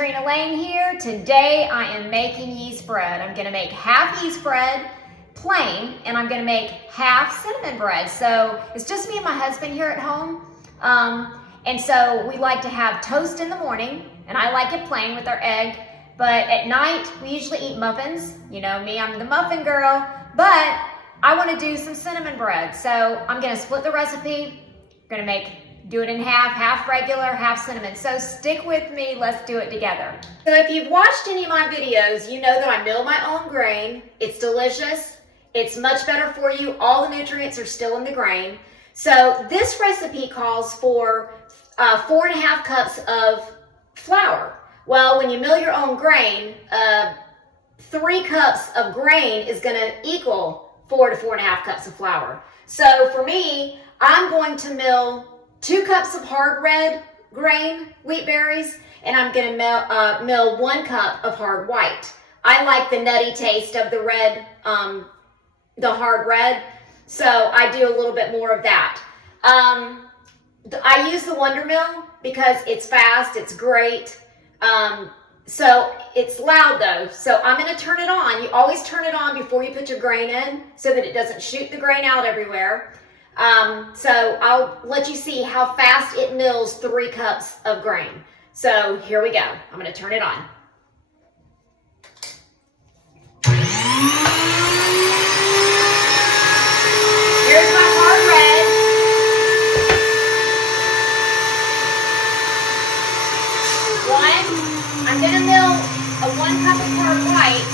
Trina Lane here. Today I am making yeast bread. I'm gonna make half yeast bread, plain, and I'm gonna make half cinnamon bread. So it's just me and my husband here at home. And so we like to have toast in the morning, and I like it plain with our egg. But at night, we usually eat muffins. You know me, I'm the muffin girl, but I wanna do some cinnamon bread. So I'm gonna split the recipe. I'm gonna do it in half regular, half cinnamon. So stick with me, let's do it together. So if you've watched any of my videos, you know that I mill my own grain. It's delicious, it's much better for you. All the nutrients are still in the grain. So this recipe calls for 4.5 cups of flour. Well, when you mill your own grain, 3 cups of grain is gonna equal 4 to 4.5 cups of flour. So for me, I'm going to mill 2 cups of hard red grain wheat berries, and I'm gonna mill 1 cup of hard white. I like the nutty taste of the red, the hard red, so I do a little bit more of that. I use the Wonder Mill because it's fast, it's great. So it's loud though, so I'm gonna turn it on. You always turn it on before you put your grain in so that it doesn't shoot the grain out everywhere. So I'll let you see how fast it mills 3 cups of grain. So here we go. I'm going to turn it on. Here's my hard red. I'm going to mill a 1 cup of hard white.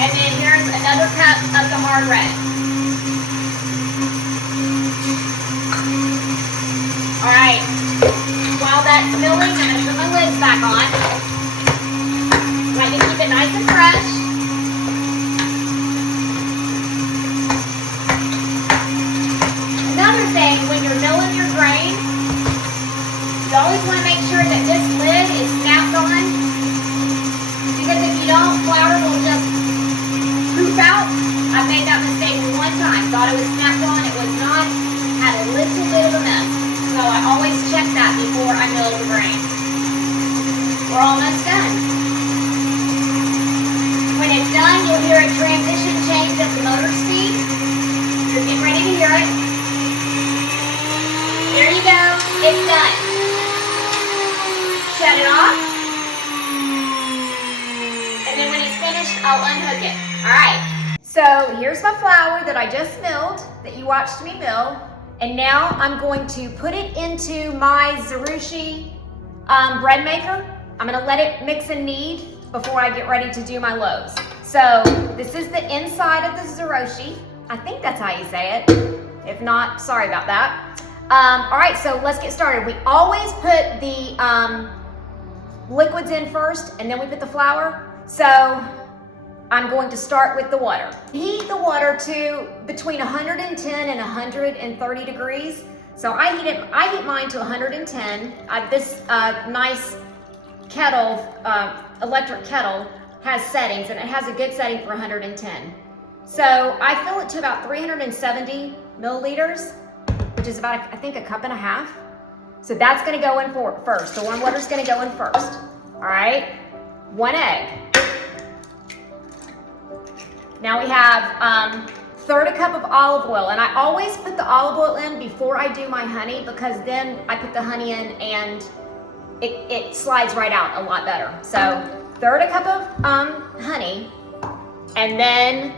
And then here's another cup of the hard red. All right, while that's milling, I'm gonna put my lids back on. Like to keep it nice and fresh. Another thing, when you're milling your grain, you always wanna make sure that this lid is snapped on, because if you don't, flour will just poof out. I made that mistake 1 time, thought it was snapped on, it was not, had a little bit of a mess. So I always check that before I mill the grain. We're almost done. When it's done, you'll hear a transition change at the motor speed. You're getting ready to hear it. There you go, it's done. Shut it off. And then when it's finished, I'll unhook it. All right. So here's my flour that I just milled, that you watched me mill. And now I'm going to put it into my Zerushi bread maker. I'm gonna let it mix and knead before I get ready to do my loaves. So this is the inside of the Zerushi. I think that's how you say it. If not, sorry about that. All right, so let's get started. We always put the liquids in first and then we put the flour. So I'm going to start with the water. Heat the water to between 110 and 130 degrees. So I heat mine to 110. This nice kettle, electric kettle, has settings, and it has a good setting for 110. So I fill it to about 370 milliliters, which is about, I think, 1.5 cups. So that's gonna go in first. The warm water's gonna go in first. All right, 1 egg. Now we have 1/3 cup of olive oil, and I always put the olive oil in before I do my honey, because then I put the honey in and it slides right out a lot better. So 1/3 cup of honey, and then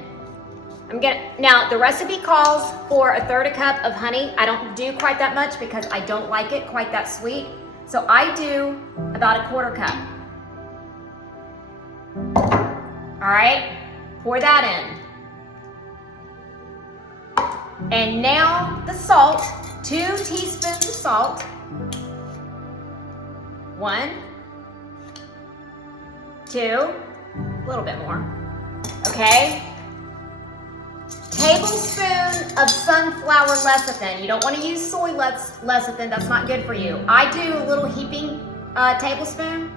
now the recipe calls for 1/3 cup of honey. I don't do quite that much because I don't like it quite that sweet. So I do about 1/4 cup. All right. Pour that in. And now the salt, 2 teaspoons of salt. 1, 2, a little bit more, okay? Tablespoon of sunflower lecithin. You don't want to use soy lecithin, that's not good for you. I do a little heaping tablespoon,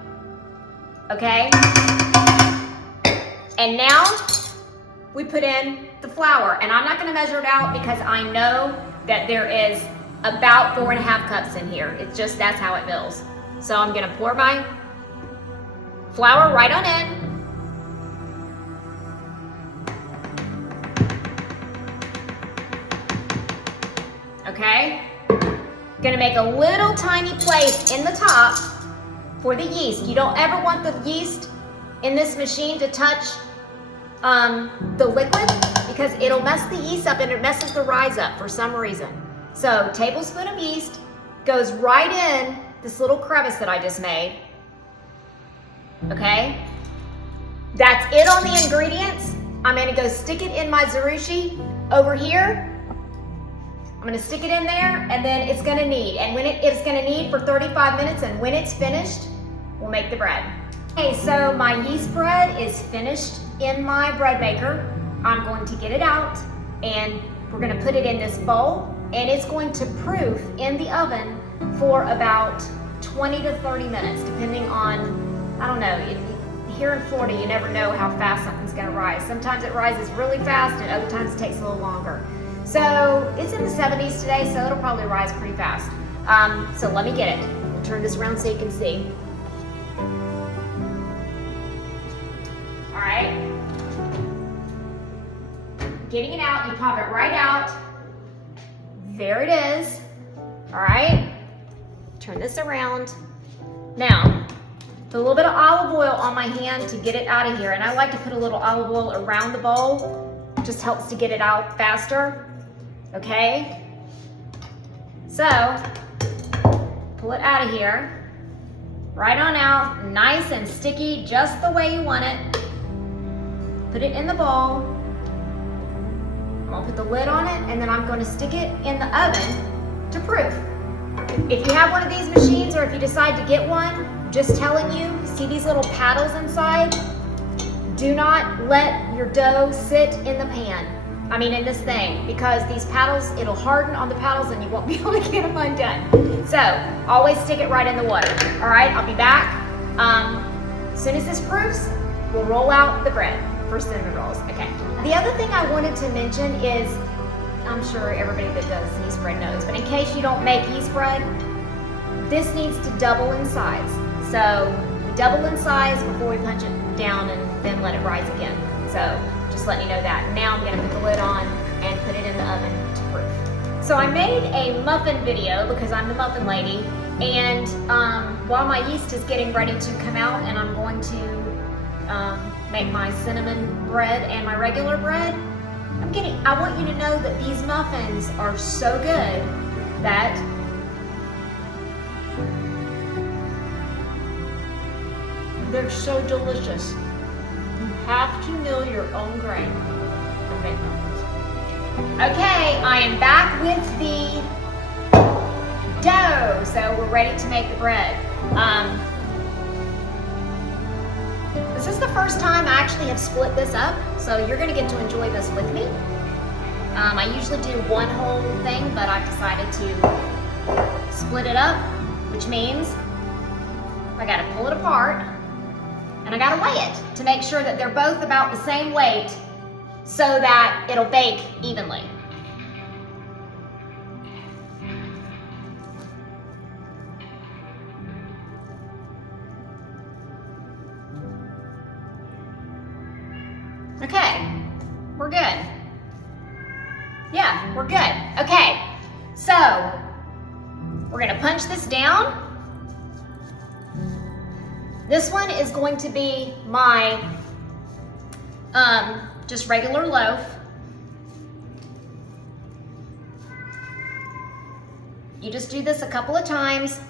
okay? And now we put in the flour, and I'm not going to measure it out because I know that there is about 4.5 cups in here. It's just, that's how it mills. So I'm gonna pour my flour right on in. Okay? Gonna make a little tiny place in the top for the yeast. You don't ever want the yeast in this machine to touch the liquid because it'll mess the yeast up and it messes the rise up for some reason. So tablespoon of yeast goes right in this little crevice that I just made. Okay? That's it on the ingredients. I'm gonna go stick it in my zarushi over here. I'm gonna stick it in there and then it's gonna knead. And when it's gonna knead for 35 minutes and when it's finished, we'll make the bread. Okay, so my yeast bread is finished in my bread maker. I'm going to get it out and we're gonna put it in this bowl and it's going to proof in the oven for about 20 to 30 minutes, depending on, I don't know, here in Florida, you never know how fast something's gonna rise. Sometimes it rises really fast and other times it takes a little longer. So it's in the 70s today, so it'll probably rise pretty fast. So let me get it. We'll turn this around so you can see. All right. Getting it out, you pop it right out. There it is. All right. Turn this around. Now, put a little bit of olive oil on my hand to get it out of here. And I like to put a little olive oil around the bowl. It just helps to get it out faster. Okay? So, pull it out of here. Right on out, nice and sticky, just the way you want it. Put it in the bowl. I'm gonna put the lid on it and then I'm gonna stick it in the oven to proof. If you have one of these machines or if you decide to get one, just telling you, see these little paddles inside? Do not let your dough sit in the pan. I mean in this thing, because these paddles, it'll harden on the paddles and you won't be able to get them undone. So, always stick it right in the water. All right, I'll be back. As soon as this proofs, we'll roll out the bread for cinnamon rolls. Okay. The other thing I wanted to mention is, I'm sure everybody that does yeast bread knows, but in case you don't make yeast bread, this needs to double in size. So we double in size before we punch it down and then let it rise again. So just letting you know that. Now I'm gonna put the lid on and put it in the oven to proof. So I made a muffin video because I'm the muffin lady, and while my yeast is getting ready to come out and I'm going to make my cinnamon bread and my regular bread, I want you to know that these muffins are so good that they're so delicious. You have to mill your own grain and make muffins. Okay, I am back with the dough, so we're ready to make the bread. This is the first time I actually have split this up, so you're gonna get to enjoy this with me. I usually do one whole thing, but I've decided to split it up, which means I gotta pull it apart and I gotta weigh it to make sure that they're both about the same weight so that it'll bake evenly. Okay, we're good. Yeah, we're good. Okay, so we're gonna punch this down. This one is going to be my just regular loaf. You just do this a couple of times.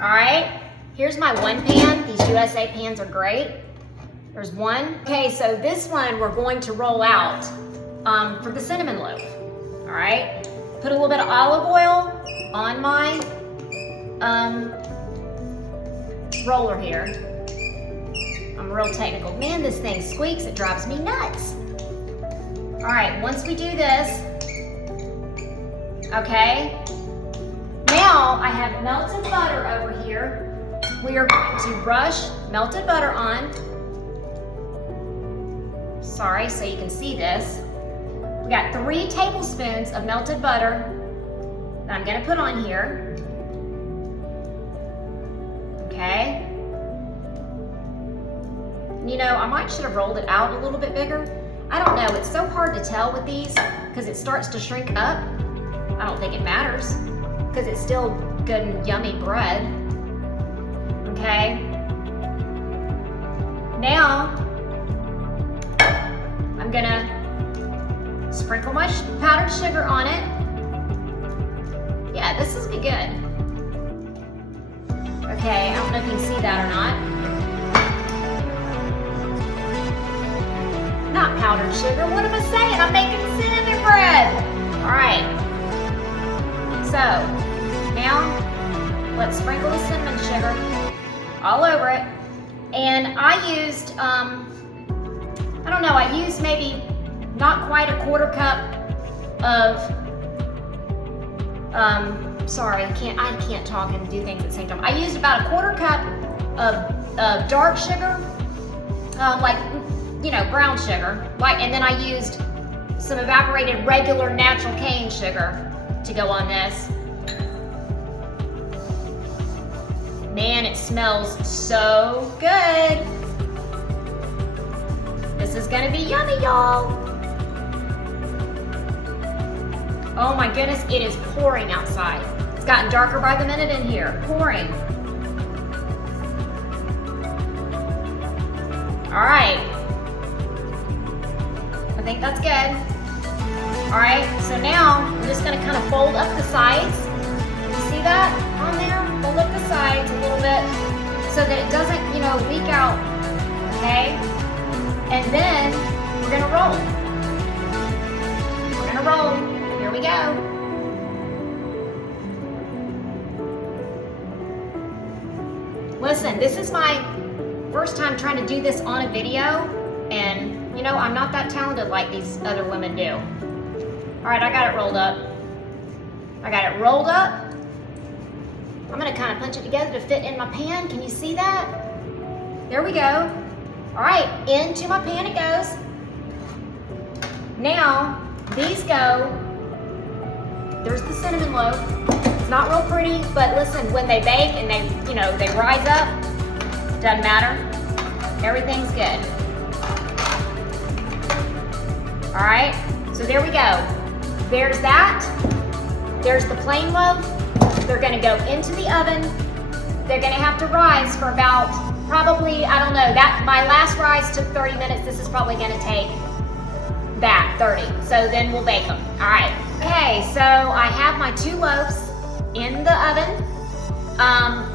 All right. Here's my one pan. These USA pans are great. There's one. Okay, so this one we're going to roll out for the cinnamon loaf. All right. Put a little bit of olive oil on my roller here. I'm real technical. Man, this thing squeaks. It drives me nuts. All right, once we do this, okay. Now I have melted butter over here. We are going to brush melted butter on. Sorry, so you can see this. We got 3 tablespoons of melted butter. that I'm gonna put on here. Okay. You know, I might should have rolled it out a little bit bigger. I don't know, it's so hard to tell with these because it starts to shrink up. I don't think it matters because it's still good and yummy bread. Okay. Now, I'm gonna sprinkle my powdered sugar on it. Yeah, this is be good. Okay, I don't know if you can see that or not. Not powdered sugar, what am I saying? I'm making cinnamon bread. All right, so now let's sprinkle the cinnamon sugar all over it. And I used, I don't know, I used maybe not quite a quarter cup of, sorry, I can't talk and do things at the same time. I used about a quarter cup of dark sugar, like, you know, brown sugar, and then I used some evaporated regular natural cane sugar to go on this. Man, it smells so good. This is gonna be yummy, y'all. Oh my goodness, it is pouring outside. It's gotten darker by the minute in here, pouring. All right, I think that's good. All right, so now I'm just gonna kind of fold up the sides. You see that on there? Fold up the sides a little bit so that it doesn't, you know, leak out, okay? And then we're gonna roll. We're gonna roll. Here we go. Listen, this is my first time trying to do this on a video, and you know, I'm not that talented like these other women do. All right, I got it rolled up. I got it rolled up. I'm gonna kind of punch it together to fit in my pan. Can you see that? There we go. All right, into my pan it goes. Now, these go, there's the cinnamon loaf. It's not real pretty, but listen, when they bake and they, you know, they rise up, doesn't matter. Everything's good. All right, so there we go. There's that. There's the plain loaf. They're gonna go into the oven. They're gonna have to rise for about, probably, I don't know, that my last rise took 30 minutes. This is probably gonna take that, 30. So then we'll bake them. All right. Okay, so I have my 2 loaves in the oven.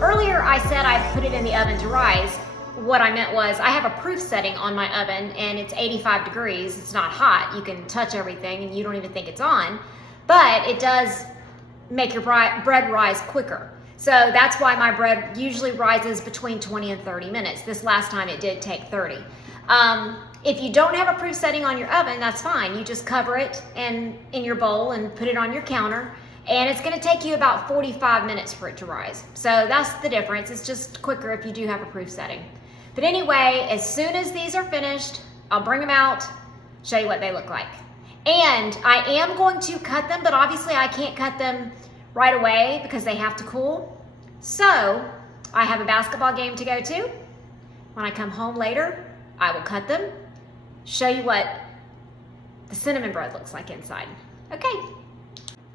Earlier I said I put it in the oven to rise. What I meant was I have a proof setting on my oven and it's 85 degrees. It's not hot. You can touch everything and you don't even think it's on, but it does make your bread rise quicker. So that's why my bread usually rises between 20 and 30 minutes. This last time it did take 30. If you don't have a proof setting on your oven, that's fine. You just cover it in your bowl and put it on your counter. And it's gonna take you about 45 minutes for it to rise. So that's the difference. It's just quicker if you do have a proof setting. But anyway, as soon as these are finished, I'll bring them out, show you what they look like. And I am going to cut them, but obviously I can't cut them right away because they have to cool. So I have a basketball game to go to. When I come home later, I will cut them, show you what the cinnamon bread looks like inside. Okay.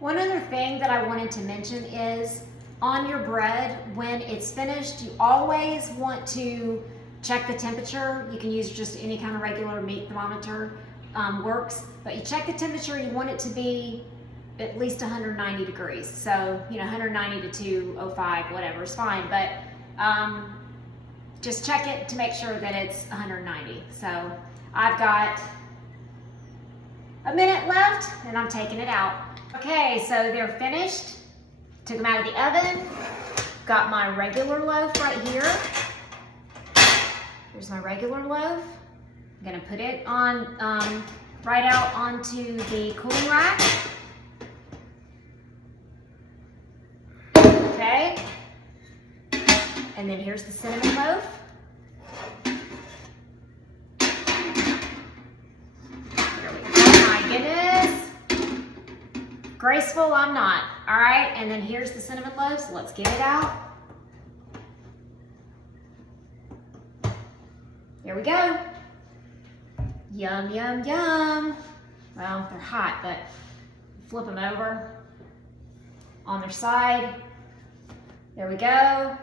One other thing that I wanted to mention is on your bread, when it's finished, you always want to check the temperature. You can use just any kind of regular meat thermometer, works, but you check the temperature, you want it to be at least 190 degrees. So, you know, 190 to 205, whatever is fine, but just check it to make sure that it's 190. So I've got a minute left and I'm taking it out. Okay, so they're finished. Took them out of the oven. Got my regular loaf right here. Here's my regular loaf. I'm gonna put it on, right out onto the cooling rack. Okay. And then here's the cinnamon loaf. There we go. My goodness. Graceful, I'm not. All right, and then here's the cinnamon loaf, so let's get it out. Here we go. Yum, yum, yum. Well, they're hot, but flip them over on their side. There we go.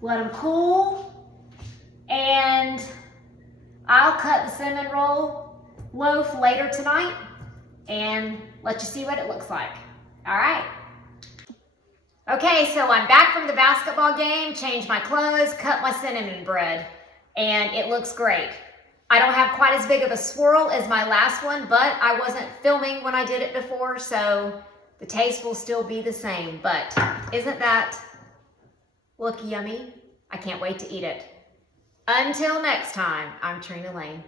Let them cool. And I'll cut the cinnamon roll loaf later tonight and let you see what it looks like. All right. Okay, so I'm back from the basketball game, changed my clothes, cut my cinnamon bread, and it looks great. I don't have quite as big of a swirl as my last one, but I wasn't filming when I did it before, so the taste will still be the same. But isn't that look yummy? I can't wait to eat it. Until next time, I'm Trina Lane.